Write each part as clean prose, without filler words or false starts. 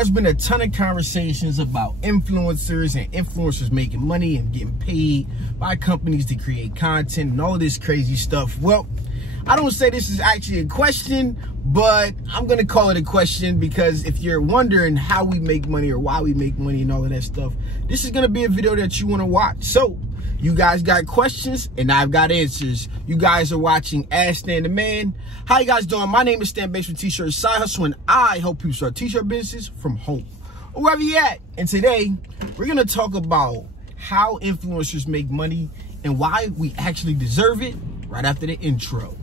There's been a ton of conversations about influencers and influencers making money and getting paid by companies to create content and all of this crazy stuff. Well, I don't say this is actually a question, but I'm going to call it a question because if you're wondering how we make money or why we make money and all of that stuff, this is going to be a video that you want to watch. So you guys got questions and I've got answers. You guys are watching Ask Stan the Man. How you guys doing? My name is Stan Bates from T-Shirt Side Hustle, and I help people start t-shirt businesses from home or wherever you at. And today we're going to talk about how influencers make money and why we actually deserve it right after the intro.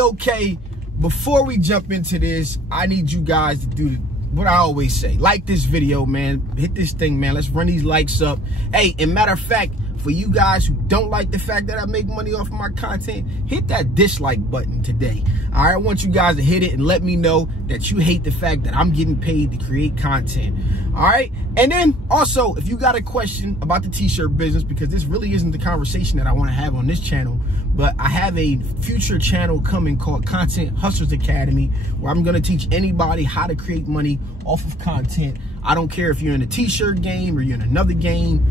Okay, before we jump into this, I need you guys to do what I always say. Like this video, man. Hit this thing, man. Let's run these likes up. Hey, and matter of fact, for you guys who don't like the fact that I make money off of my content, hit that dislike button today. All right, I want you guys to hit it and let me know that you hate the fact that I'm getting paid to create content. All right, and then also, if you got a question about the t-shirt business, because this really isn't the conversation that I want to have on this channel, but I have a future channel coming called Content Hustlers Academy, where I'm going to teach anybody how to create money off of content. I don't care if you're in a t-shirt game or you're in another game,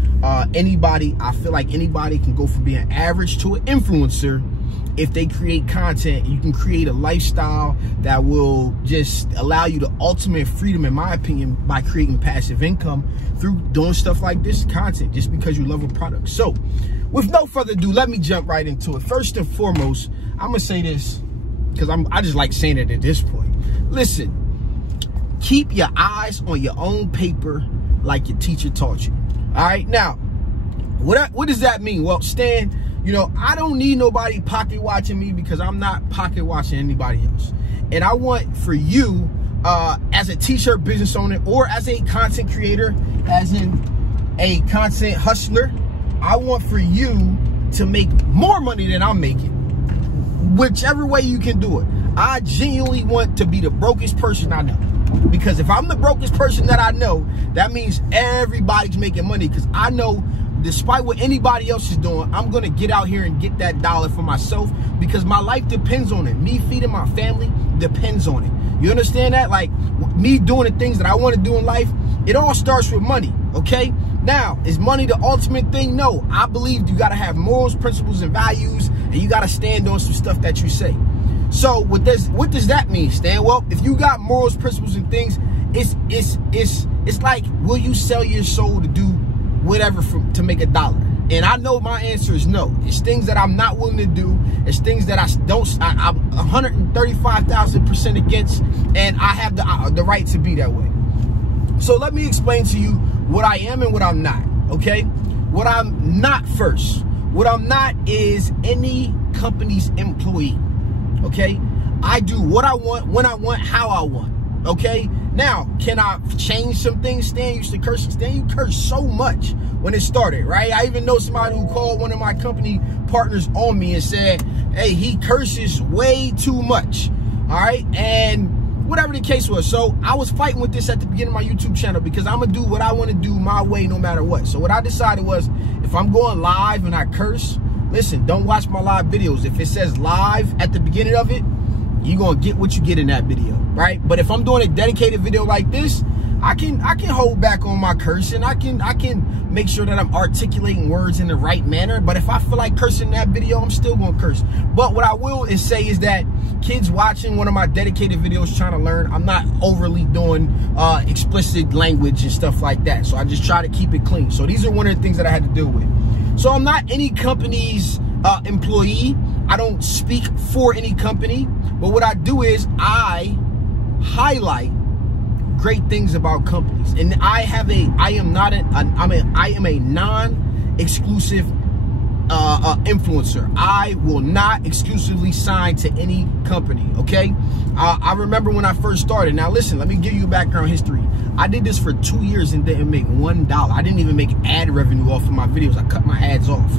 anybody, I feel like anybody can go from being average to an influencer if they create content. You can create a lifestyle that will just allow you the ultimate freedom, in my opinion, by creating passive income through doing stuff like this content, just because you love a product. So with no further ado, let me jump right into it. First and foremost, I'm gonna say this because I just like saying it at this point. Listen, keep your eyes on your own paper like your teacher taught you. All right, now what does that mean? Well, Stan, you know, I don't need nobody pocket watching me because I'm not pocket watching anybody else. And I want for you, as a t-shirt business owner or as a content creator, as in a content hustler, I want for you to make more money than I'm making, whichever way you can do it. I genuinely want to be the brokest person I know, because if I'm the brokest person that I know, that means everybody's making money, because I know despite what anybody else is doing, I'm going to get out here and get that dollar for myself, because my life depends on it. Me feeding my family depends on it. You understand that? Like, me doing the things that I want to do in life, it all starts with money, okay? Now, is money the ultimate thing? No. I believe you got to have morals, principles, and values, and you got to stand on some stuff that you say. So what does that mean, Stan? Well, if you got morals, principles, and things, it's like, will you sell your soul to do whatever to make $1? And I know my answer is no. It's things that I'm not willing to do. It's things that I'm 135,000% against, and I have the right to be that way. So let me explain to you what I am and what I'm not, okay? What I'm not first. What I'm not is any company's employee, okay? I do what I want, when I want, how I want, okay? Now, can I change some things? Stan used to curse. Stan, you cursed so much when it started, right? I even know somebody who called one of my company partners on me and said, hey, he curses way too much, all right? And whatever the case was. So I was fighting with this at the beginning of my YouTube channel, because I'm going to do what I want to do my way no matter what. So what I decided was, if I'm going live and I curse, listen, don't watch my live videos. If it says live at the beginning of it, you're going to get what you get in that video, right? But if I'm doing a dedicated video like this, I can hold back on my cursing. I can make sure that I'm articulating words in the right manner. But if I feel like cursing in that video, I'm still going to curse. But what I will say is that kids watching one of my dedicated videos trying to learn, I'm not overly doing explicit language and stuff like that. So I just try to keep it clean. So these are one of the things that I had to deal with. So I'm not any company's employee. I don't speak for any company. But what I do is I highlight great things about companies, and I am a non-exclusive influencer. I will not exclusively sign to any company, okay? I remember when I first started. Now listen, let me give you background history. I did this for 2 years and didn't make $1. I didn't even make ad revenue off of my videos. I cut my ads off,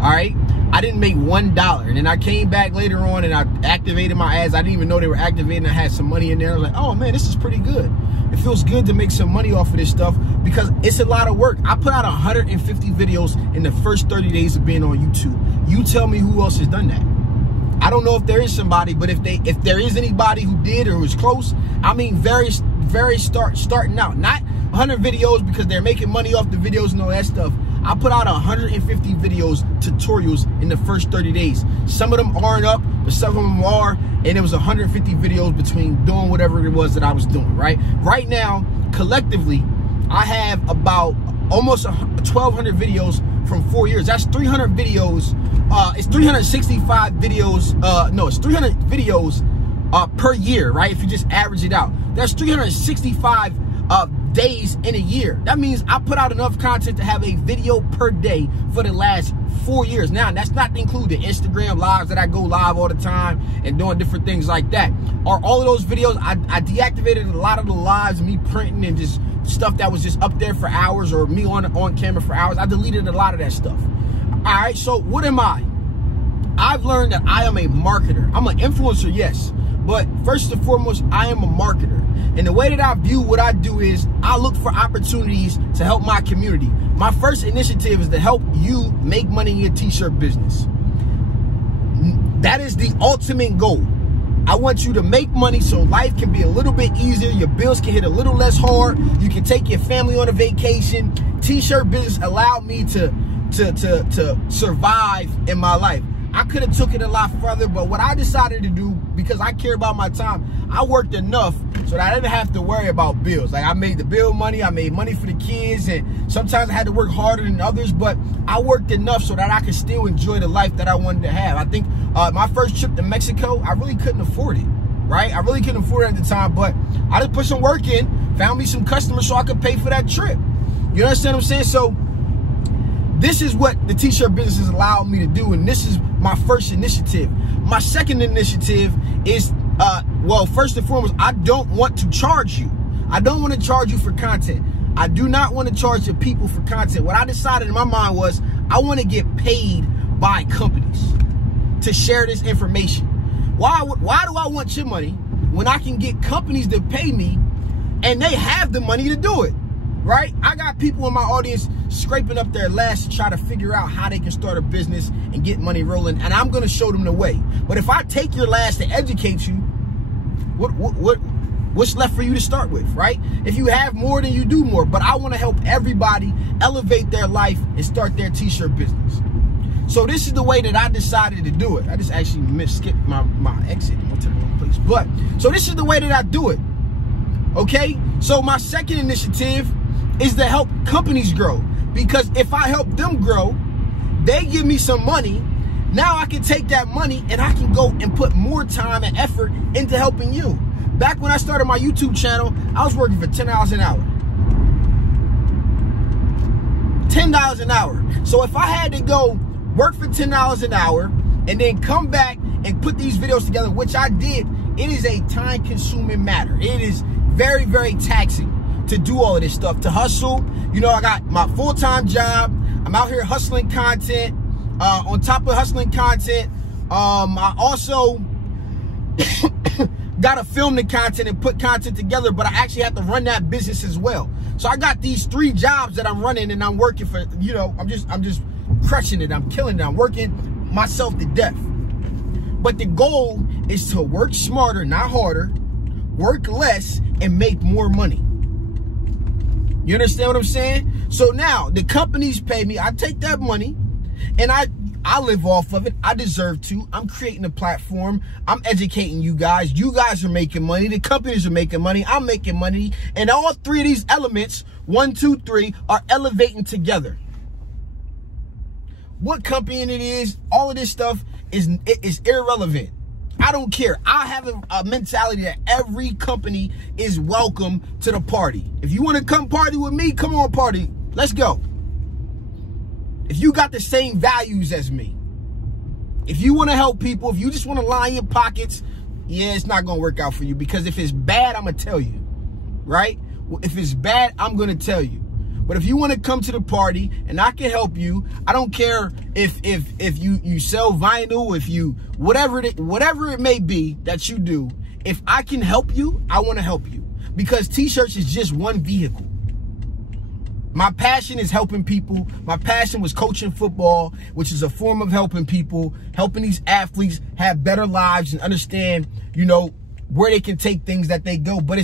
all right? I didn't make $1. And then I came back later on and I activated my ads. I didn't even know they were activated. I had some money in there. I was like, oh man, this is pretty good. It feels good to make some money off of this stuff because it's a lot of work. I put out 150 videos in the first 30 days of being on YouTube. You tell me who else has done that. I don't know if there is somebody, but if there is anybody who did or was close, I mean starting out. Not 100 videos because they're making money off the videos and all that stuff. I put out 150 videos, tutorials in the first 30 days. Some of them aren't up, but some of them are. And it was 150 videos between doing whatever it was that I was doing, right? Right now, collectively, I have about almost 1,200 videos from 4 years. That's 300 videos. It's 365 videos. No, it's 300 videos per year, right? If you just average it out. That's 365 days in a year. That means I put out enough content to have a video per day for the last 4 years. Now, that's not to include the Instagram lives that I go live all the time and doing different things like that. Are all of those videos, I deactivated a lot of the lives, me printing and just stuff that was just up there for hours or me on camera for hours. I deleted a lot of that stuff. All right, so what am I? I've learned that I am a marketer. I'm an influencer, yes, but first and foremost, I am a marketer. And the way that I view what I do is I look for opportunities to help my community. My first initiative is to help you make money in your t-shirt business. That is the ultimate goal. I want you to make money so life can be a little bit easier. Your bills can hit a little less hard. You can take your family on a vacation. T-shirt business allowed me to survive in my life. I could have took it a lot further, but what I decided to do, because I care about my time, I worked enough so that I didn't have to worry about bills. Like I made the bill money, I made money for the kids, and sometimes I had to work harder than others, but I worked enough so that I could still enjoy the life that I wanted to have. I think my first trip to Mexico, I really couldn't afford it, right? I really couldn't afford it at the time, but I just put some work in, found me some customers so I could pay for that trip. You understand what I'm saying? So this is what the t-shirt business has allowed me to do, and this is my first initiative. My second initiative is, well, first and foremost, I don't want to charge you. I don't want to charge you for content. I do not want to charge the people for content. What I decided in my mind was I want to get paid by companies to share this information. Why do I want your money when I can get companies to pay me and they have the money to do it? Right? I got people in my audience scraping up their last to try to figure out how they can start a business and get money rolling, and I'm going to show them the way. But if I take your last to educate you, what's left for you to start with, right? If you have more, then you do more. But I want to help everybody elevate their life and start their t-shirt business. So this is the way that I decided to do it. I just actually skipped my exit and went to the wrong place. But so this is the way that I do it. Okay? So my second initiative is to help companies grow, because if I help them grow, they give me some money. Now I can take that money and I can go and put more time and effort into helping you. Back when I started my YouTube channel, I was working for $10 an hour. $10 an hour. So if I had to go work for $10 an hour and then come back and put these videos together, which I did, it is a time-consuming matter. It is very, very taxing to do all of this stuff, to hustle. You know, I got my full-time job. I'm out here hustling content. On top of hustling content, I also got to film the content and put content together, but I actually have to run that business as well. So I got these 3 jobs that I'm running, and I'm working for, you know, I'm just crushing it. I'm killing it. I'm working myself to death. But the goal is to work smarter, not harder, work less, and make more money. You understand what I'm saying? So now the companies pay me. I take that money and I live off of it. I deserve to. I'm creating a platform. I'm educating you guys. You guys are making money. The companies are making money. I'm making money. And all 3 of these elements, 1, 2, 3, are elevating together. What company it is, all of this stuff is irrelevant. I don't care. I have a mentality that every company is welcome to the party. If you want to come party with me, come on party. Let's go. If you got the same values as me, if you want to help people, if you just want to line your pockets, yeah, it's not going to work out for you. Because if it's bad, I'm going to tell you, right? If it's bad, I'm going to tell you. But if you want to come to the party and I can help you, I don't care if you sell vinyl, if you, whatever it may be that you do, if I can help you, I want to help you. Because t-shirts is just one vehicle. My passion is helping people. My passion was coaching football, which is a form of helping people, helping these athletes have better lives and understand, you know, where they can take things that they go. But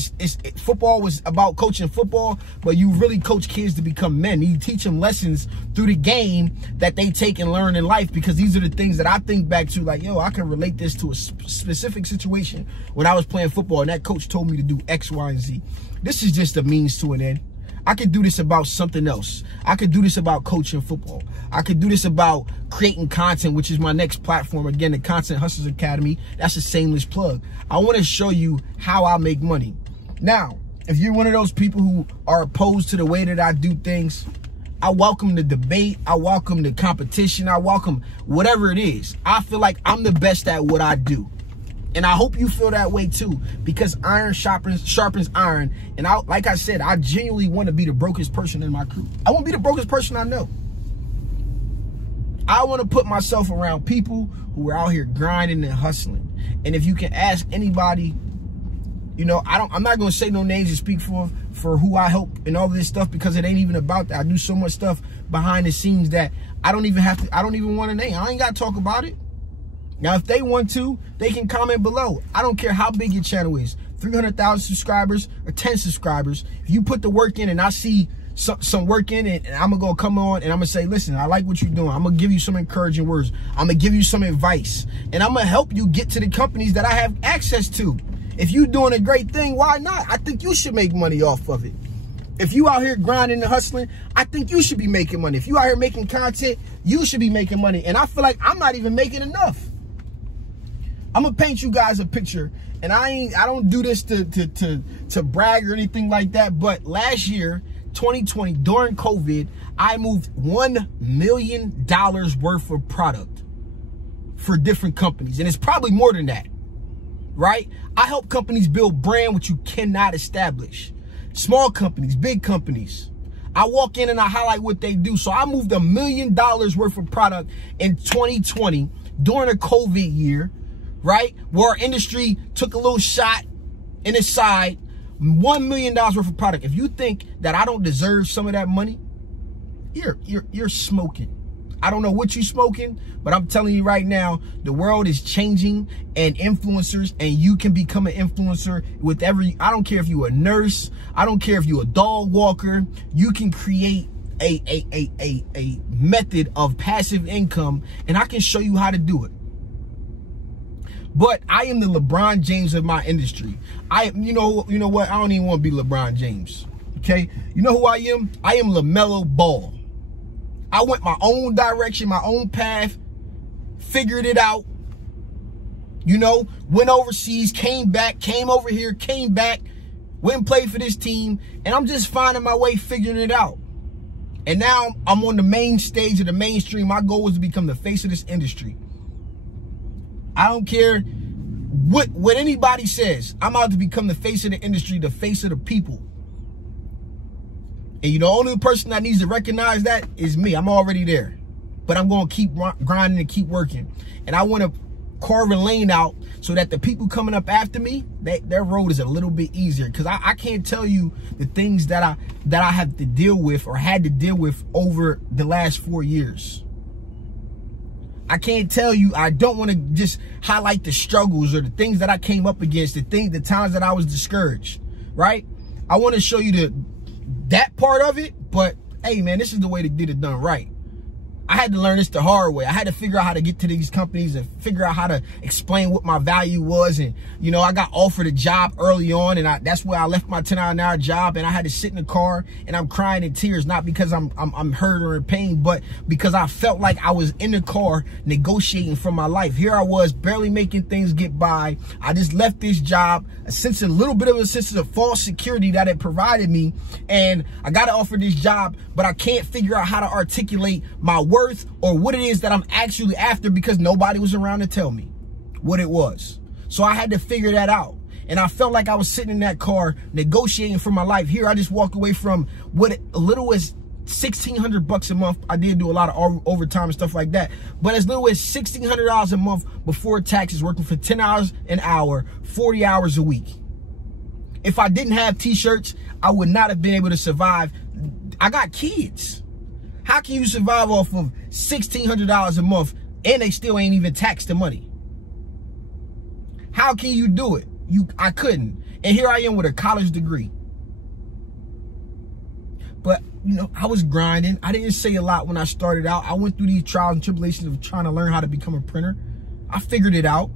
football was about coaching football, but you really coach kids to become men. You teach them lessons through the game that they take and learn in life, because these are the things that I think back to, like, yo, I can relate this to a specific situation when I was playing football and that coach told me to do X, Y, and Z. This is just a means to an end. I could do this about something else. I could do this about coaching football. I could do this about creating content, which is my next platform. Again, the Content Hustlers Academy. That's a shameless plug. I want to show you how I make money. Now, if you're one of those people who are opposed to the way that I do things, I welcome the debate. I welcome the competition. I welcome whatever it is. I feel like I'm the best at what I do. And I hope you feel that way too, because iron sharpens iron. And like I said, I genuinely want to be the brokest person in my crew. I want to be the brokest person I know. I want to put myself around people who are out here grinding and hustling. And if you can ask anybody, you know, I'm not going to say no names to speak for who I help and all of this stuff, because it ain't even about that. I do so much stuff behind the scenes that I don't even want to name. I ain't got to talk about it. Now, if they want to, they can comment below. I don't care how big your channel is, 300,000 subscribers or 10 subscribers. If you put the work in and I see some work in it, and I'm going to come on and I'm going to say, listen, I like what you're doing. I'm going to give you some encouraging words. I'm going to give you some advice. And I'm going to help you get to the companies that I have access to. If you're doing a great thing, why not? I think you should make money off of it. If you out here grinding and hustling, I think you should be making money. If you out here making content, you should be making money. And I feel like I'm not even making enough. I'm gonna paint you guys a picture, and I don't do this to brag or anything like that, but last year, 2020, during COVID, I moved $1 million worth of product for different companies, and it's probably more than that, right? I help companies build brand which you cannot establish. Small companies, big companies. I walk in and I highlight what they do. So I moved $1 million worth of product in 2020 during a COVID year, right? Where our industry took a little shot in its side, $1 million worth of product. If you think that I don't deserve some of that money, you're smoking. I don't know what you're smoking, but I'm telling you right now, the world is changing, and influencers, and you can become an influencer with I don't care if you're a nurse, I don't care if you're a dog walker, you can create a method of passive income, and I can show you how to do it. But I am the LeBron James of my industry. You know what? I don't even want to be LeBron James. Okay? You know who I am? I am LaMelo Ball. I went my own direction, my own path, figured it out. You know, went overseas, came back, came over here, came back, went and played for this team, and I'm just finding my way, figuring it out. And now I'm on the main stage of the mainstream. My goal is to become the face of this industry. I don't care what anybody says. I'm out to become the face of the industry, the face of the people. And you know, the only person that needs to recognize that is me. I'm already there. But I'm going to keep grinding and keep working. And I want to carve a lane out so that the people coming up after me, their road is a little bit easier. Because I can't tell you the things that I have to deal with or had to deal with over the last 4 years. I can't tell you. I don't want to just highlight the struggles or the things that I came up against, the times that I was discouraged, right? I want to show you that part of it, but hey, man, this is the way to get it done right. I had to learn this the hard way. I had to figure out how to get to these companies and figure out how to explain what my value was. And, you know, I got offered a job early on, and that's where I left my 10-hour job, and I had to sit in the car and I'm crying in tears, not because I'm hurt or in pain, but because I felt like I was in the car negotiating for my life. Here I was barely making things get by. I just left this job, a little bit of a sense of false security that it provided me. And I got to offer this job, but I can't figure out how to articulate my work worth or what it is that I'm actually after, because nobody was around to tell me what it was. So I had to figure that out. And I felt like I was sitting in that car negotiating for my life. Here, I just walked away from what a little as $1,600 a month. I did do a lot of overtime and stuff like that, but as little as $1,600 a month before taxes, working for 10 hours an hour, 40 hours a week. If I didn't have t-shirts, I would not have been able to survive. I got kids. How can you survive off of $1,600 a month and they still ain't even taxed the money? How can you do it? I couldn't. And here I am with a college degree. But, you know, I was grinding. I didn't say a lot when I started out. I went through these trials and tribulations of trying to learn how to become a printer. I figured it out,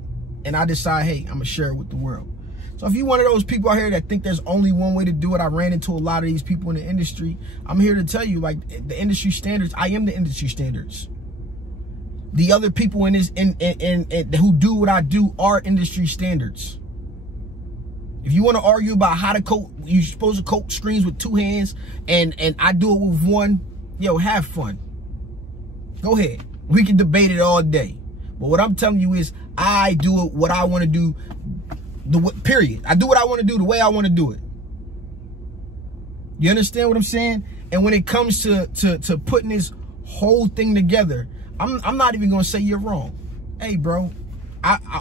and I decided, hey, I'm going to share it with the world. So if you're one of those people out here that think there's only one way to do it, I ran into a lot of these people in the industry. I'm here to tell you, like, the industry standards, I am the industry standards. The other people in this who do what I do are industry standards. If you want to argue about how to coat, you're supposed to coat screens with 2 hands, and I do it with 1, yo, have fun. Go ahead. We can debate it all day. But what I'm telling you is I do it what I want to do, period. I do what I want to do the way I want to do it. You understand what I'm saying? And when it comes to putting this whole thing together, I'm not even going to say you're wrong. Hey, bro,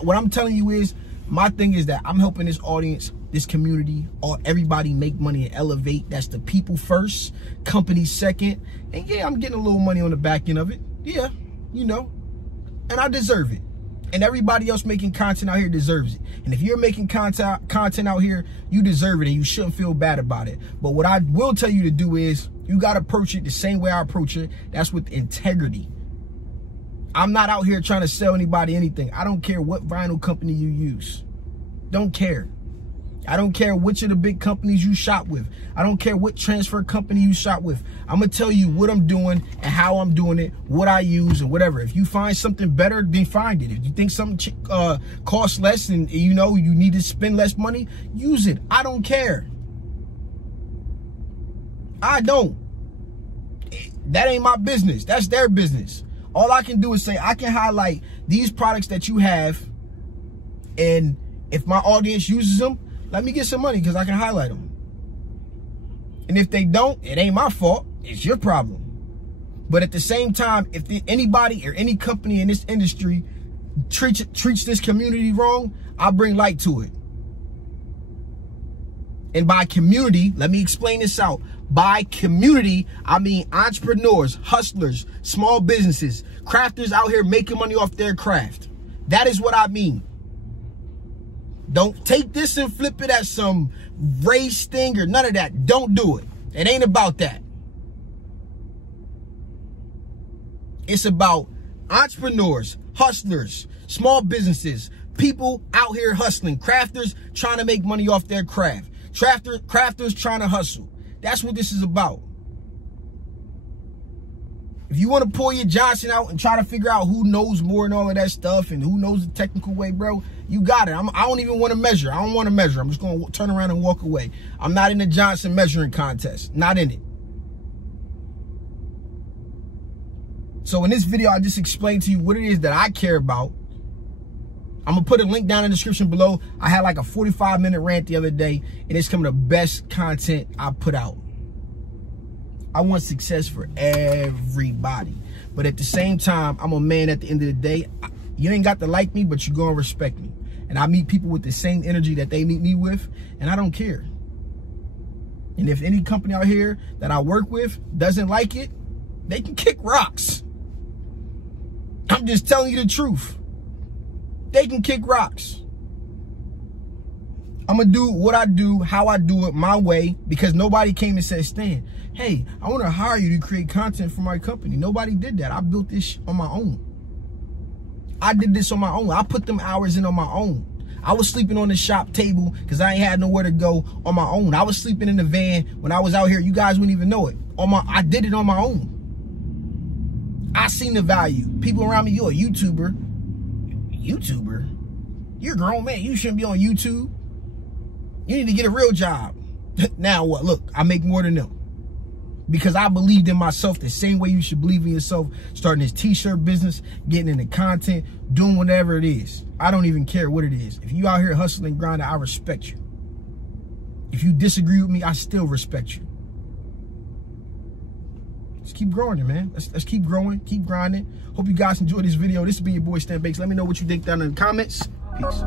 what I'm telling you is, my thing is that I'm helping this audience, this community, everybody make money and elevate. That's the people first, company second. And yeah, I'm getting a little money on the back end of it. Yeah, you know, and I deserve it. And everybody else making content out here deserves it. And if you're making content out here, you deserve it, and you shouldn't feel bad about it. But what I will tell you to do is, you got to approach it the same way I approach it. That's with integrity. I'm not out here trying to sell anybody anything. I don't care what vinyl company you use. Don't care. I don't care which of the big companies you shop with. I don't care what transfer company you shop with. I'm going to tell you what I'm doing and how I'm doing it, what I use and whatever. If you find something better, then find it. If you think something costs less and you know you need to spend less money, use it. I don't care. I don't. That ain't my business. That's their business. All I can do is say, I can highlight these products that you have, and if my audience uses them, let me get some money because I can highlight them. And if they don't, it ain't my fault. It's your problem. But at the same time, if anybody or any company in this industry treats this community wrong, I'll bring light to it. And by community, let me explain this out. By community, I mean entrepreneurs, hustlers, small businesses, crafters out here making money off their craft. That is what I mean. Don't take this and flip it as some race thing or none of that. Don't do it. It ain't about that. It's about entrepreneurs, hustlers, small businesses, people out here hustling, crafters trying to make money off their craft, crafters trying to hustle. That's what this is about. If you want to pull your Johnson out and try to figure out who knows more and all of that stuff and who knows the technical way, bro, you got it. I don't even want to measure. I don't want to measure. I'm just going to turn around and walk away. I'm not in the Johnson measuring contest. Not in it. So in this video, I just explained to you what it is that I care about. I'm going to put a link down in the description below. I had like a 45-minute rant the other day, and it's some of the best content I put out. I want success for everybody. But at the same time, I'm a man at the end of the day. You ain't got to like me, but you're going to respect me. And I meet people with the same energy that they meet me with, and I don't care. And if any company out here that I work with doesn't like it, they can kick rocks. I'm just telling you the truth. They can kick rocks. I'm going to do what I do, how I do it, my way, because nobody came and said, Stan, hey, I want to hire you to create content for my company. Nobody did that. I built this on my own. I did this on my own. I put them hours in on my own. I was sleeping on the shop table because I ain't had nowhere to go on my own. I was sleeping in the van when I was out here. You guys wouldn't even know it. I did it on my own. I seen the value. People around me, you're a YouTuber. YouTuber? You're a grown man. You shouldn't be on YouTube. You need to get a real job. Now what? Look, I make more than them. because I believed in myself the same way you should believe in yourself, starting this t-shirt business, getting into content, doing whatever it is. I don't even care what it is. If you out here hustling, grinding, I respect you. If you disagree with me, I still respect you. Let's keep growing it, man. Let's keep growing, keep grinding. Hope you guys enjoyed this video. This has been your boy Stan Bakes. Let me know what you think down in the comments. Peace.